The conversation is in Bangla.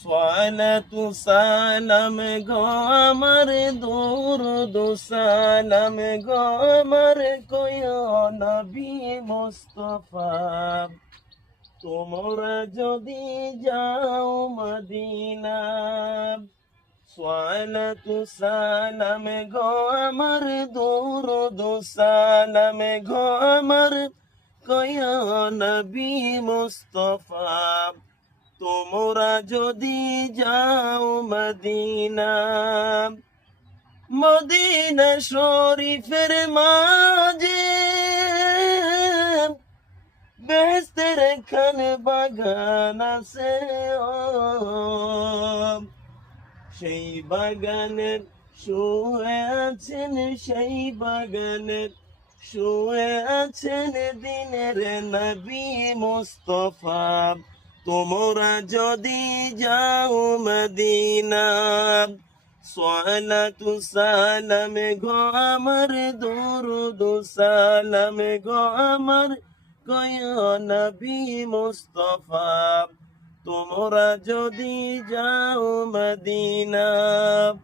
সালাতু সালাম গো আমার, দুরুদ সালাম গো আমার, কইও নবী মুস্তাফা। তোমরা যদি যাও মদিনা, সালাতু সালাম গো আমার, দুরুদ সালাম গো আমার, কইও নবী মুস্তাফা। তোমরা যদি যাও মদিনা, মদিনা শরীফের মাঝে বেহেশতের খান বাগান আছে, ও সেই বাগানের শুয়ে আছেন, সেই বাগানের শুয়ে আছেন দিনের নবী মুস্তাফা। তোমরা যদি যাও মদিনা, সালাতু সালাম গো আমার, দুরুদ সালাম গো আমার, কইও নবী মুস্তাফা। তোমরা যদি যাও মদিনা।